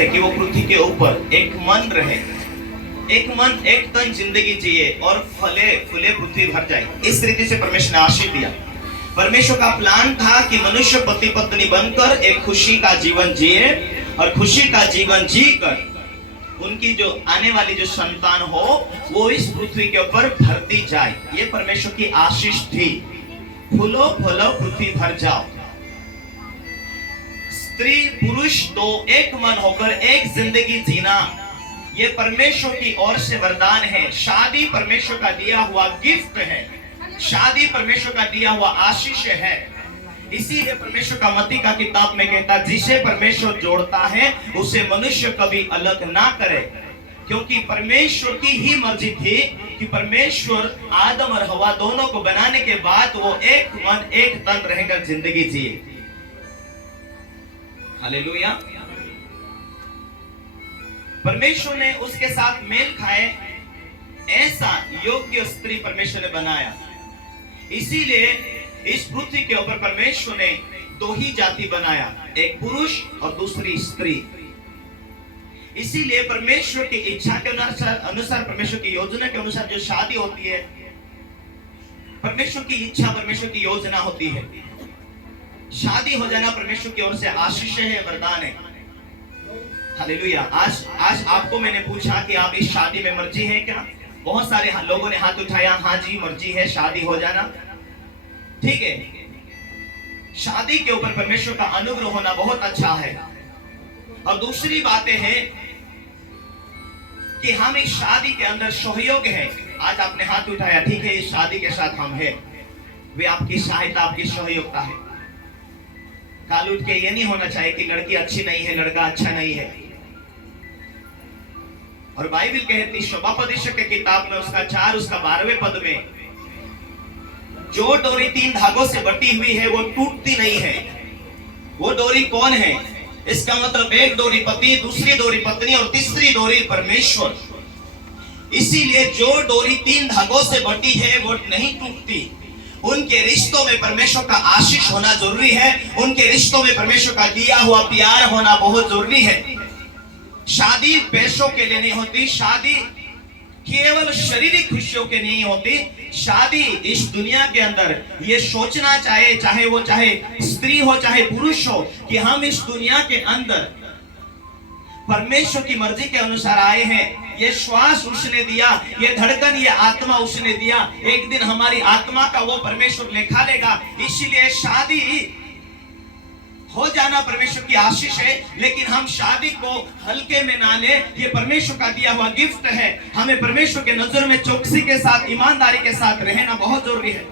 है कि वो पृथ्वी के ऊपर एक मन रहे, एक मन एक तन जिंदगी जिए और फले फूले पृथ्वी भर जाए। इस रीति से परमेश्वर ने आशीष दिया। परमेश्वर का प्लान था कि मनुष्य पति पत्नी बनकर एक खुशी का जीवन जिए और खुशी का जीवन जीकर उनकी जो आने वाली जो संतान हो वो इस पृथ्वी के ऊपर भरती जाए। ये परमेश्वर की आशीष थी। फूलो फलो पृथ्वी भर जाओ। स्त्री पुरुष दो एक मन होकर एक जिंदगी जीना, ये परमेश्वर की ओर से वरदान है। शादी परमेश्वर का दिया हुआ गिफ्ट है। शादी परमेश्वर का दिया हुआ आशीष है। इसीलिए परमेश्वर का मत्ती का किताब में कहता, जिसे परमेश्वर जोड़ता है उसे मनुष्य कभी अलग ना करे। क्योंकि परमेश्वर की ही मर्जी थी कि परमेश्वर आदम और हवा दोनों को बनाने के बाद वो एक मन एक तन रहकर जिंदगी जिए। हालेलुया। परमेश्वर ने उसके साथ मेल खाए, ऐसा योग्य स्त्री परमेश्वर ने बनाया। इसीलिए इस पृथ्वी के ऊपर परमेश्वर ने दो ही जाति बनाया, एक पुरुष और दूसरी स्त्री। इसीलिए परमेश्वर की इच्छा के अनुसार परमेश्वर की योजना के अनुसार जो शादी होती है, परमेश्वर की इच्छा परमेश्वर की योजना होती है। शादी हो जाना परमेश्वर की ओर से आशीष है, वरदान है। हालेलुया। आज आपको मैंने पूछा कि आप इस शादी में मर्जी है क्या? बहुत सारे लोगों ने हाथ उठाया, हाँ जी मर्जी है शादी हो जाना। ठीक है, शादी के ऊपर परमेश्वर का अनुग्रह होना बहुत अच्छा है। और दूसरी बातें हैं कि हम इस शादी के अंदर सहयोग है। आज आपने हाथ उठाया, ठीक है, इस शादी के साथ हम हैं। वे आपकी सहायता, आपकी सहयोगता है। काल उठ के ये नहीं होना चाहिए कि लड़की अच्छी नहीं है, लड़का अच्छा नहीं है। और बाइबल कहती शोभापदेशक के किताब में उसका 4 उसका 12वें पद में, जो डोरी 3 धागों से बटी हुई है वो टूटती नहीं है। वो डोरी कौन है? इसका मतलब एक डोरी पति, दूसरी डोरी पत्नी और तीसरी डोरी परमेश्वर। इसीलिए जो डोरी 3 धागों से बटी है वो नहीं टूटती। उनके रिश्तों में परमेश्वर का आशीष होना जरूरी है। उनके रिश्तों में परमेश्वर का दिया हुआ प्यार होना बहुत जरूरी है। शादी पैसों के लिए नहीं होती, शादी केवल शारीरिक खुशियों के नहीं होती। शादी इस दुनिया के अंदर ये सोचना चाहे वो स्त्री हो चाहे पुरुष हो, कि हम इस दुनिया के अंदर परमेश्वर की मर्जी के अनुसार आए हैं। ये श्वास उसने दिया, ये धड़कन, ये आत्मा उसने दिया। एक दिन हमारी आत्मा का वो परमेश्वर लेखा लेगा। इसीलिए शादी हो जाना परमेश्वर की आशीष है, लेकिन हम शादी को हल्के में ना ले। ये परमेश्वर का दिया हुआ गिफ्ट है। हमें परमेश्वर के नजर में चौकसी के साथ, ईमानदारी के साथ रहना बहुत जरूरी है।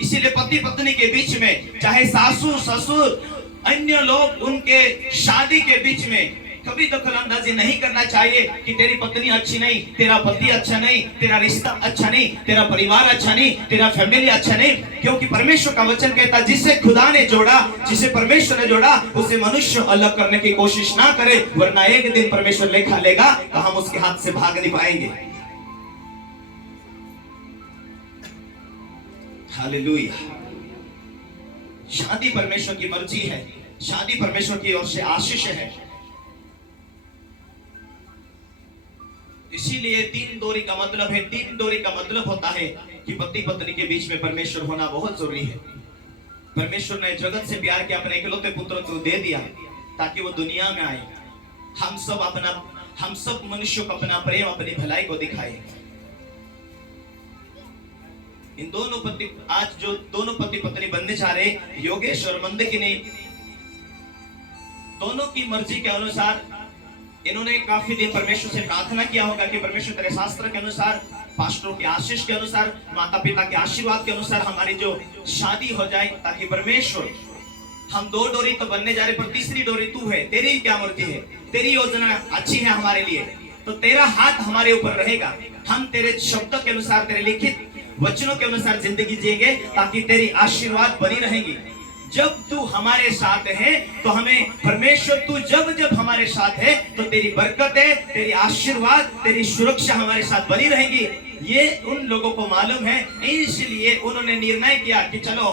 इसीलिए पति पत्नी के बीच में, चाहे सासू ससुर अन्य लोग, उनके शादी के बीच में कभी दखलंदाजी नहीं करना चाहिए कि तेरी पत्नी अच्छी नहीं, तेरा पति अच्छा नहीं, तेरा रिश्ता अच्छा नहीं, तेरा परिवार अच्छा नहीं, तेरा फैमिली अच्छा नहीं। क्योंकि परमेश्वर का वचन कहता, जिसे खुदा ने जोड़ा, जिसे परमेश्वर ने जोड़ा, उसे मनुष्य अलग करने की कोशिश ना करे, वरना एक दिन परमेश्वर लेखा लेगा तो हम उसके हाथ से भाग नहीं पाएंगे। हालेलुया। शादी परमेश्वर की मर्जी है। शादी परमेश्वर की ओर से आशीष है। इसीलिए 3 डोरी का मतलब है, 3 डोरी का मतलब होता है कि पति पत्नी के बीच में परमेश्वर होना बहुत जरूरी है। परमेश्वर ने जगत से प्यार किया, अपने इकलौते पुत्र को दे दिया ताकि वो दुनिया में आए, हम सब मनुष्यों को अपना प्रेम, अपनी भलाई को दिखाए। इन दोनों आज जो दोनों पति पत्नी बनने जा रहे, योगेश और मंदकिनी, दोनों की मर्जी के अनुसार इन्होंने काफी दिन परमेश्वर से प्रार्थना किया होगा कि परमेश्वर तेरे शास्त्र के अनुसार, पास्टरों के आशीष के अनुसार, माता पिता के आशीर्वाद के अनुसार हमारी जो शादी हो जाए, ताकि परमेश्वर, हम 2 डोरी तो बनने जा रहे, पर तीसरी डोरी तू है। तेरी क्या मर्जी है, तेरी योजना अच्छी है हमारे लिए, तो तेरा हाथ हमारे ऊपर रहेगा। हम तेरे शब्द के अनुसार, तेरे लिखित वचनों के अनुसार जिंदगी जिएंगे, ताकि तेरी आशीर्वाद बनी रहेगी। जब तू हमारे साथ है तो हमें परमेश्वर, तू जब हमारे साथ है तो तेरी बरकतें, तेरी आशीर्वाद, तेरी सुरक्षा हमारे साथ बनी रहेगी। ये उन लोगों को मालूम है। इसलिए उन्होंने निर्णय किया कि चलो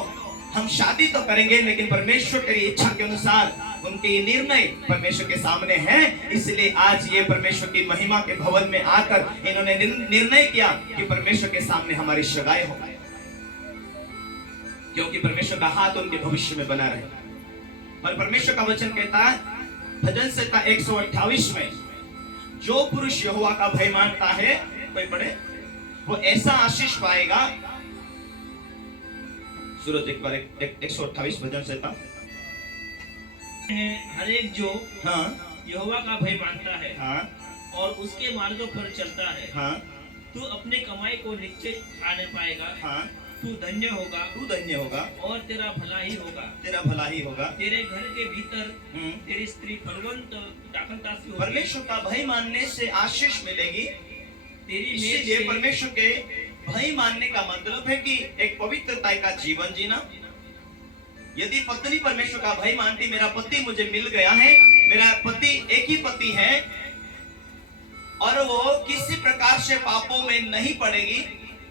हम शादी तो करेंगे, लेकिन परमेश्वर तेरी इच्छा के अनुसार उनके ये निर्णय परमेश्वर के सामने हैं। इसलिए आज ये परमेश्वर की महिमा के भवन में आकर इन्होंने निर्णय किया कि परमेश्वर के सामने हमारी सगाई हो, क्योंकि परमेश्वर का हाथ उनके भविष्य में बना रहे। और परमेश्वर का वचन कहता है भजन संहिता 128 में, जो पुरुष यहोवा का भय मानता है, कोई पढ़े, वो ऐसा आशीष पाएगा। सूरज एक बार 128 भजन संहिता। हर एक जो हाँ यहोवा का भय मानता है हाँ और उसके मार्गों पर चलता है, हाँ तू अपने कमाई को निश्चय खाने पाएगा। हाँ तू धन्य होगा, तू धन्य होगा और तेरा भला ही होगा। तेरा भला ही होगा। तेरे घर के भीतर तेरी स्त्री फलवंत दाखलता से होगी। परमेश्वर का भय मानने से आशीष मिलेगी। तेरी इसीलिए परमेश्वर के भय मानने का मतलब है कि एक पवित्रता का जीवन जीना। यदि पत्नी परमेश्वर का भय मानती, मेरा पति मुझे मिल गया है, मेरा पति एक ही पति है और वो किसी प्रकार से पापों में नहीं पड़ेगी,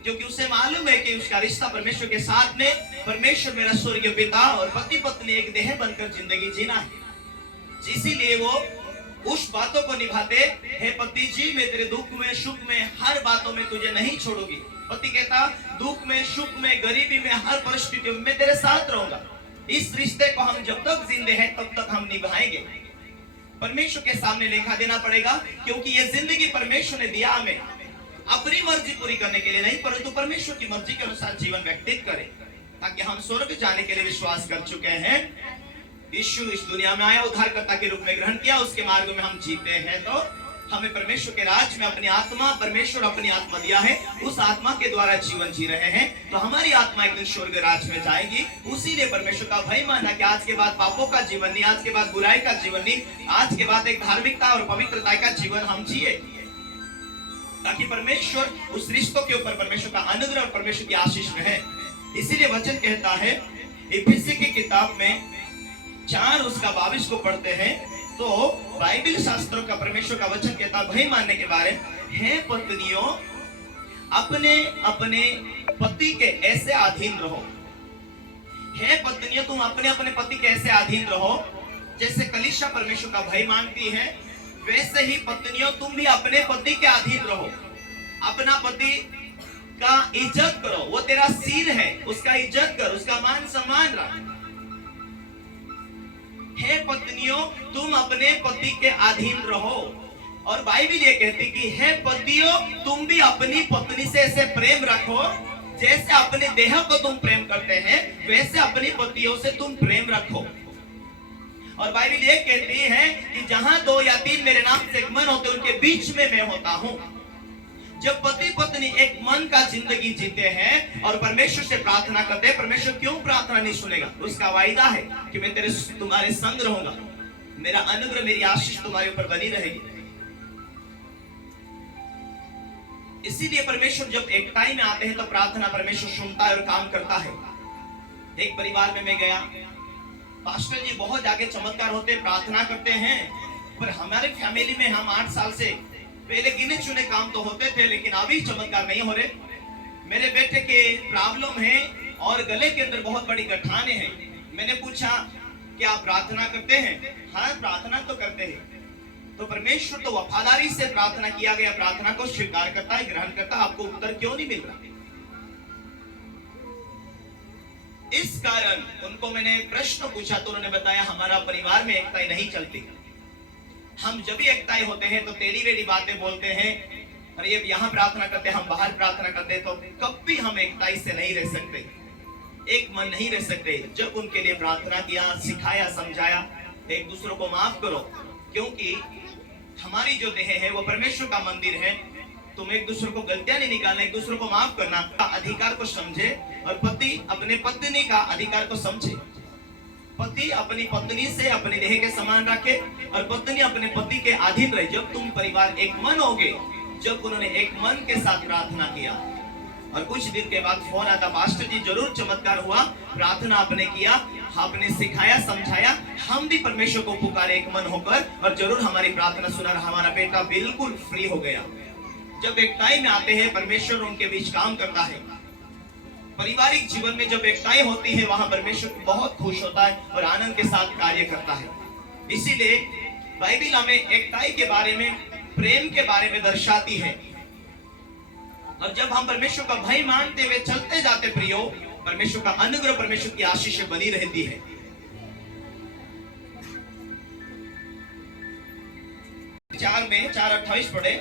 क्योंकि उसे मालूम है कि उसका रिश्ता परमेश्वर के साथ में, परमेश्वर मेरा स्वर्गीय पिता और पति पत्नी एक देह बनकर जिंदगी जीना है। इसीलिए वो उस बातों को निभाते, हे पति जी मैं तेरे दुख में सुख में हर बातों में तुझे नहीं छोड़ूंगी। पति कहता दुख में सुख में गरीबी में हर परिस्थिति में मैं तेरे साथ रहूंगा। इस रिश्ते को हम जब तक जिंदे हैं तब तक हम निभाएंगे। परमेश्वर के सामने लेखा देना पड़ेगा, क्योंकि ये जिंदगी परमेश्वर ने दिया हमें अपनी मर्जी पूरी करने के लिए नहीं, परंतु परमेश्वर की मर्जी के अनुसार जीवन व्यतीत करें, ताकि हम स्वर्ग जाने के लिए विश्वास कर चुके हैं। यीशु इस दुनिया में आया, उद्धारकर्ता के रूप में ग्रहण किया, उसके मार्ग में हम जीते हैं, तो हमें परमेश्वर के राज में अपनी आत्मा, परमेश्वर अपनी आत्मा दिया है, उस आत्मा के द्वारा जीवन जी रहे हैं, तो हमारी आत्मा एक दिन स्वर्ग राज में जाएगी। उसीलिए परमेश्वर का भय माना कि आज के बाद पापों का जीवन नहीं, आज के बाद बुराई का जीवन नहीं, आज के बाद एक धार्मिकता और पवित्रता का जीवन हम जिए, ताकि परमेश्वर उस रिश्तों के ऊपर परमेश्वर का अनुग्रह और परमेश्वर की आशीष रहे। इसीलिए वचन कहता है इफिसी की किताब में 4 उसका 22 को पढ़ते हैं तो बाइबल शास्त्रों का परमेश्वर का वचन कहता है भय मानने के बारे में, हे पत्नियों अपने अपने पति के ऐसे अधीन रहो। हे पत्नियों तुम अपने अपने पति के ऐसे अधीन रहो, जैसे कलीसिया परमेश्वर का भय मानती है, वैसे ही पत्नियों तुम भी अपने पति के अधीन रहो। अपना पति का इज्जत करो, वो तेरा सिर है, उसका इज्जत कर, उसका मान सम्मान रख। हे पत्नियों तुम अपने पति के अधीन रहो। और बाइबल ये कहती कि हे पतियों तुम भी अपनी पत्नी से ऐसे प्रेम रखो, जैसे अपने देह को तुम प्रेम करते हैं वैसे अपनी पतियों से तुम प्रेम रखो। और बाइबल ये कहती है कि जहां 2 या 3 मेरे नाम से एक मन होते उनके बीच में मैं होता हूं। जब पति पत्नी एक मन का जिंदगी जीते हैं और परमेश्वर से प्रार्थना करते हैं, परमेश्वर क्यों प्रार्थना नहीं सुनेगा? उसका वायदा है कि मैं तुम्हारे संग रहूंगा, मेरा अनुग्रह मेरी आशीष तुम्हारे ऊपर बनी रहेगी। इसीलिए परमेश्वर जब एकताई में आते हैं तो प्रार्थना परमेश्वर सुनता है और काम करता है। एक परिवार में मैं गया, पास्टर जी बहुत आगे चमत्कार होते, प्रार्थना करते हैं, पर हमारे फैमिली में हम 8 साल से पहले गिने चुने काम तो होते थे, लेकिन अभी चमत्कार नहीं हो रहे। मेरे बेटे के प्रॉब्लम है और गले के अंदर बहुत बड़ी गठाने हैं। मैंने पूछा क्या आप प्रार्थना करते हैं? हाँ प्रार्थना तो करते हैं। तो परमेश्वर तो वफादारी से प्रार्थना किया गया प्रार्थना को स्वीकार करता है, ग्रहण करता है, आपको उत्तर क्यों नहीं मिल रहा? इस कारण उनको मैंने प्रश्न पूछा तो उन्होंने बताया हमारा परिवार में एकता नहीं चलती। हम जब भी एकताई होते हैं तो टेढ़ी वेढ़ी बातें बोलते हैं, अरे ये यहाँ प्रार्थना करते हम बाहर प्रार्थना करते, तो कभी हम एकताई से नहीं रह सकते, एक मन नहीं रह सकते। जब उनके लिए प्रार्थना किया, सिखाया, समझाया, एक दूसरों को माफ करो, क्योंकि हमारी जो देह है वो परमेश्वर का मंदिर है। तुम एक दूसरे को गलतियां नहीं निकालना, एक दूसरे को माफ करना, अधिकार को समझे, और पति अपने पत्नी का अधिकार को समझे। पति अपनी पत्नी से अपने देह के समान रखे और पत्नी अपने पति के अधीन रहे। जब तुम परिवार एक मन होगे, जब उन्होंने एक मन के साथ प्रार्थना किया और कुछ दिन के बाद फोन आता, मास्टर जी जरूर चमत्कार हुआ, प्रार्थना आपने किया, आपने सिखाया, समझाया, हम भी परमेश्वर को पुकारे एक मन होकर और जरूर हमारी प्रार्थना सुना, हमारा बेटा बिल्कुल फ्री हो गया। जब एकताई में आते हैं परमेश्वर उनके बीच काम करता है। पारिवारिक जीवन में जब एकताई होती है वहां परमेश्वर बहुत खुश होता है और आनंद के साथ कार्य करता है। इसीलिए बाइबिल हमें एकताई के बारे में, प्रेम के बारे में दर्शाती है। और जब हम परमेश्वर का भय मानते हुए चलते जाते प्रियो, परमेश्वर का अनुग्रह, परमेश्वर की आशीष बनी रहती है। 4:28 पढ़े,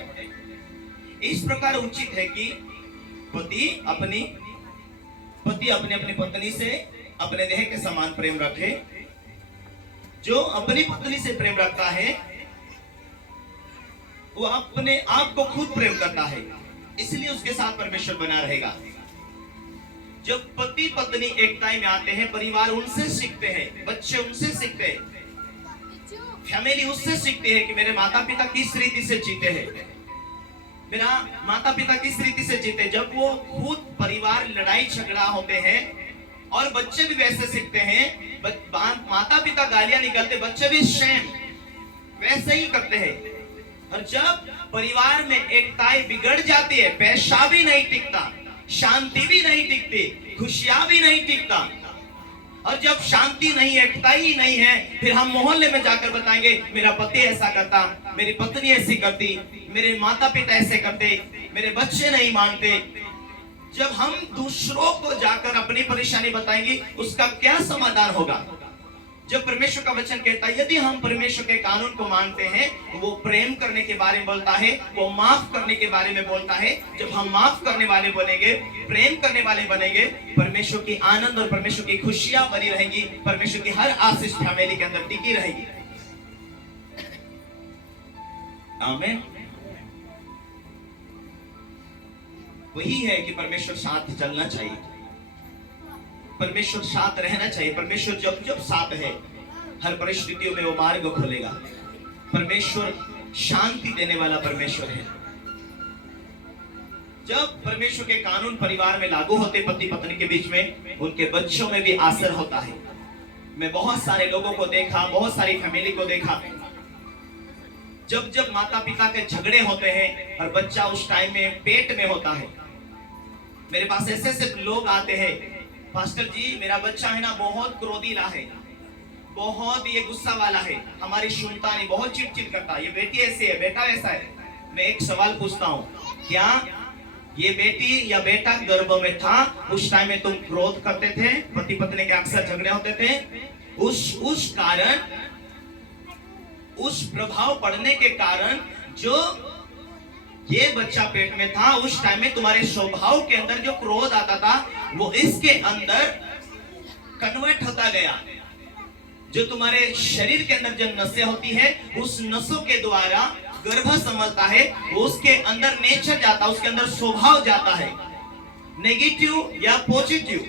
इस प्रकार उचित है कि पति अपनी अपनी पत्नी से अपने देह के समान प्रेम रखे। जो अपनी पत्नी से प्रेम रखता है वो अपने आप को खुद प्रेम करता है, इसलिए उसके साथ परमेश्वर बना रहेगा। जब पति पत्नी एकताई में आते हैं, परिवार उनसे सीखते हैं, बच्चे उनसे सीखते हैं, फैमिली उससे सीखती है कि मेरे माता पिता किस रीति से जीते हैं, मेरा माता पिता किस रीति से जीते। जब वो खुद परिवार लड़ाई झगड़ा होते हैं और बच्चे भी वैसे सीखते हैं, माता पिता गालियां निकालते, बच्चे भी सेम वैसे ही करते हैं। और जब परिवार में एकताई बिगड़ जाती है, पैसा भी नहीं टिकता, शांति भी नहीं टिकती, खुशियां भी नहीं टिकता। और जब शांति नहीं, एकताई ही नहीं है, फिर हम मोहल्ले में जाकर बताएंगे मेरा पति ऐसा करता, मेरी पत्नी ऐसी करती, मेरे माता पिता ऐसे करते, मेरे बच्चे नहीं मानते। जब हम दूसरों को जाकर अपनी परेशानी बताएंगे, उसका क्या समाधान होगा? जब परमेश्वर का वचन कहता है यदि हम परमेश्वर के कानून को मानते हैं, वो प्रेम करने के बारे में बोलता है, वो माफ करने के बारे में बोलता है। जब हम माफ करने वाले बनेंगे, प्रेम करने वाले बनेंगे, परमेश्वर की आनंद और परमेश्वर की खुशियां बनी रहेंगी, परमेश्वर की हर आशीष फैमिली के अंदर टिकी रहेगी। आमीन। वही है कि परमेश्वर साथ चलना चाहिए, परमेश्वर साथ रहना चाहिए। परमेश्वर जब जब साथ है, हर परिस्थितियों में वो मार्ग खोलेगा। परमेश्वर शांति देने वाला परमेश्वर है। जब परमेश्वर के कानून परिवार में लागू होते, पति पत्नी के बीच में, उनके बच्चों में भी असर होता है। मैं बहुत सारे लोगों को देखा, बहुत सारी फैमिली को देखा, जब जब माता पिता के झगड़े होते हैं और बच्चा उस टाइम में पेट में होता है, मेरे पास ऐसे ऐसे लोग आते हैं, पास्टर जी मेरा बच्चा है ना बहुत क्रोधीला है, बहुत ये गुस्सा वाला है, हमारी सुनता नहीं, बहुत चिड़चिड़ करता, ये बेटी ऐसी है, बेटा वैसा है। मैं एक सवाल पूछता हूँ, क्या ये बेटी या बेटा गर्भ में था उस टाइम में तुम क्रोध करते थे, पति पत्नी के अक्सर झगड़े होते थे? उस कारण, उस प्रभाव पड़ने के कारण जो ये बच्चा पेट में था, उस टाइम में तुम्हारे स्वभाव के अंदर जो क्रोध आता था वो इसके अंदर कन्वर्ट होता गया। जो तुम्हारे शरीर के अंदर जो नसें होती है, उस नसों के द्वारा गर्भ संभलता है, वो उसके अंदर नेचर जाता, उसके अंदर स्वभाव जाता है, नेगेटिव या पॉजिटिव।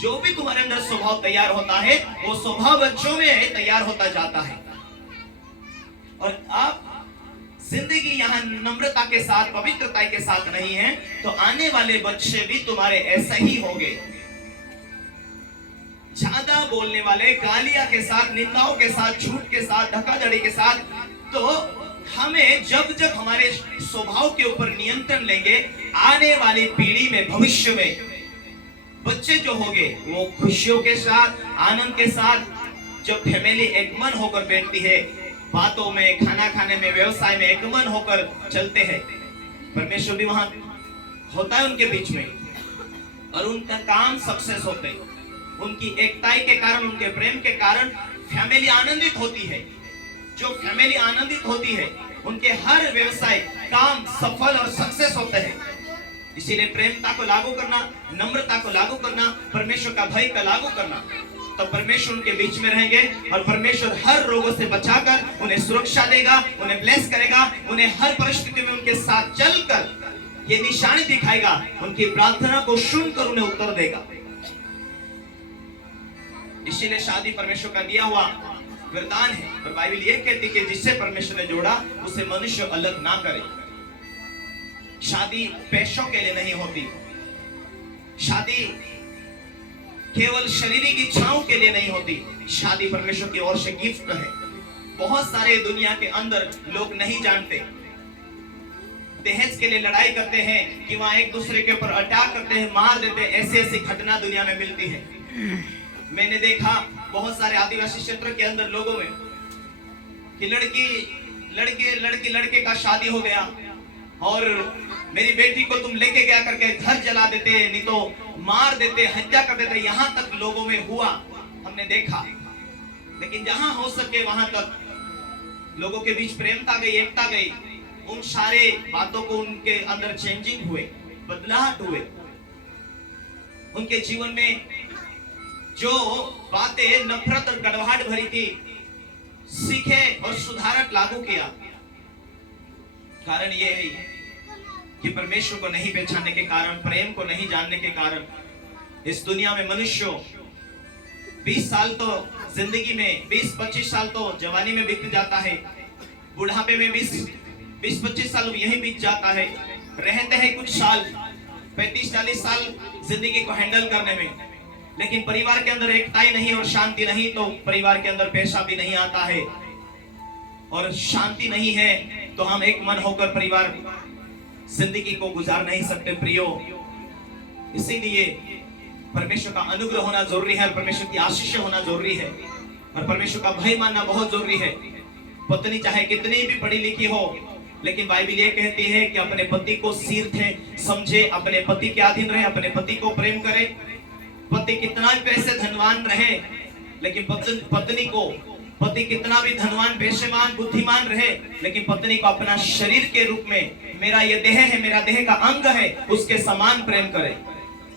जो भी तुम्हारे अंदर स्वभाव तैयार होता है, वो स्वभाव बच्चों में तैयार होता जाता है। और आप जिंदगी यहाँ नम्रता के साथ, पवित्रता के साथ नहीं है, तो आने वाले बच्चे भी तुम्हारे ऐसा ही होंगे, ज्यादा बोलने वाले, गालियां के साथ, निंदाओं के साथ, झूठ के साथ, धोखाधड़ी के साथ। तो हमें जब जब हमारे स्वभाव के ऊपर नियंत्रण लेंगे, आने वाली पीढ़ी में, भविष्य में बच्चे जो होंगे वो खुशियों के साथ, आनंद के साथ, जब फैमिली एक मन होकर बैठती है, बातों में, खाना खाने में, व्यवसाय में एक मन होकर चलते हैं, परमेश्वर भी वहां होता है उनके बीच में, और उनका काम सक्सेस होते हैं। उनकी एकताई के कारण, उनके प्रेम के कारण फैमिली आनंदित होती है। जो फैमिली आनंदित होती है, उनके हर व्यवसाय, काम सफल और सक्सेस होते हैं। इसीलिए प्रेमता को लागू करना, नम्रता को लागू करना, परमेश्वर का भय का लागू करना, तो परमेश्वर उनके बीच में रहेंगे और परमेश्वर हर रोगों से बचाकर उन्हें सुरक्षा देगा, उन्हें ब्लेस करेगा, उन्हें हर परिस्थिति में उनके साथ चलकर ये निशानी दिखाएगा, उनकी प्रार्थना को सुनकर उन्हें उत्तर देगा। इसीलिए शादी परमेश्वर का दिया हुआ वरदान है, और बाइबल ये कहती है कि जिससे परमेश्वर ने जोड़ा उसे मनुष्य अलग ना करे। शादी पैसों के लिए नहीं होती, शादी केवल शारीरिक इच्छाओं के लिए नहीं होती, शादी परमेश्वर की ओर से गिफ्ट है। बहुत सारे दुनिया के अंदर लोग नहीं जानते, दहेज के लिए लड़ाई करते हैं कि वहां एक दूसरे के ऊपर अटैक करते हैं, मार देते हैं, ऐसी ऐसी घटना दुनिया में मिलती है। मैंने देखा बहुत सारे आदिवासी क्षेत्र के अंदर लोगों में कि लड़के का शादी हो गया और मेरी बेटी को तुम लेके गया करके घर जला देते, नहीं तो मार देते, हत्या कर देते, यहां तक लोगों में हुआ, हमने देखा। लेकिन जहां हो सके वहां तक लोगों के बीच प्रेमता गई, एकता गई। उन सारे बातों को उनके अंदर चेंजिंग हुए, बदलाहट हुए। उनके जीवन में जो बातें नफरत और कड़वाहट भरी थी, सीखे और सुधारक लागू किया। कारण ये है कि परमेश्वर को नहीं पहचानने के कारण, प्रेम को नहीं जानने के कारण इस दुनिया में मनुष्य 20 साल तो जिंदगी में, 20-25 साल तो जवानी में बीत जाता है, बुढ़ापे में 20-25 साल यही बीत जाता है, रहते हैं कुछ साल, 35-40 साल जिंदगी को हैंडल करने में। लेकिन परिवार के अंदर एकता ही नहीं और शांति नहीं, तो परिवार के अंदर पैसा भी नहीं आता है, और शांति नहीं है तो हम एक मन होकर परिवार जिंदगी को गुजार नहीं सकते प्रियो। इसीलिए परमेश्वर का अनुग्रह होना जरूरी है, परमेश्वर की आशीष होना जरूरी है, और परमेश्वर का भय मानना बहुत जरूरी है। पत्नी चाहे कितनी भी पढ़ी लिखी हो, लेकिन बाइबल ये कहती है कि अपने पति को सिर थे समझे, अपने पति के अधीन रहे, अपने पति को प्रेम करे। पति कितना भी पैसे धनवान रहे, लेकिन पत्नी को, पति कितना भी धनवान, पैसेवान, बुद्धिमान रहे, लेकिन पत्नी को अपना शरीर के रूप में, मेरा ये देह है, मेरा देह का अंग है, उसके समान प्रेम करे।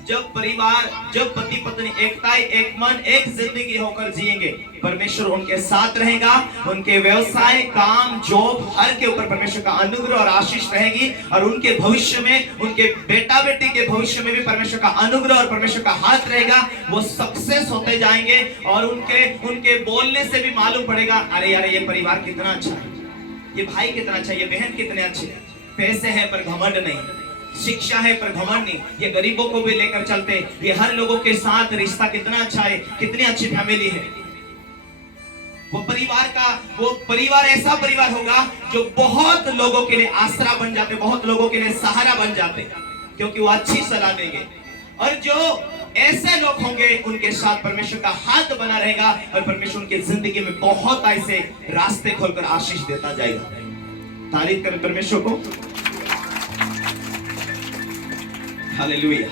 जब पति पत्नी एकता, एक मन, एक जिंदगी होकर जिएंगे, परमेश्वर उनके साथ रहेगा। उनके व्यवसाय, काम, जॉब, हर के ऊपर परमेश्वर का अनुग्रह और आशीष रहेगी, और उनके भविष्य में, उनके बेटा बेटी के भविष्य में भी परमेश्वर का अनुग्रह और परमेश्वर का हाथ रहेगा। वो सक्सेस होते जाएंगे, और उनके बोलने से भी मालूम पड़ेगा, अरे यार ये परिवार कितना अच्छा है, ये भाई कितना अच्छा है, ये बहन कितने अच्छे हैं। पैसे है पर घमंड नहीं, शिक्षा है पर घमंड नहीं, ये गरीबों को भी लेकर चलते, ये हर लोगों के साथ रिश्ता कितना अच्छा है, कितनी अच्छी फैमिली है। वो परिवार ऐसा परिवार होगा जो बहुत लोगों के लिए आसरा बन जाते, बहुत लोगों के लिए सहारा बन जाते, क्योंकि वो अच्छी सलाह देंगे। और जो ऐसे लोग होंगे, उनके साथ परमेश्वर का हाथ बना रहेगा, और परमेश्वर उनकी जिंदगी में बहुत ऐसे रास्ते खोलकर आशीष देता जाएगा। तारीफ करें परमेश्वर को। हालेलुया।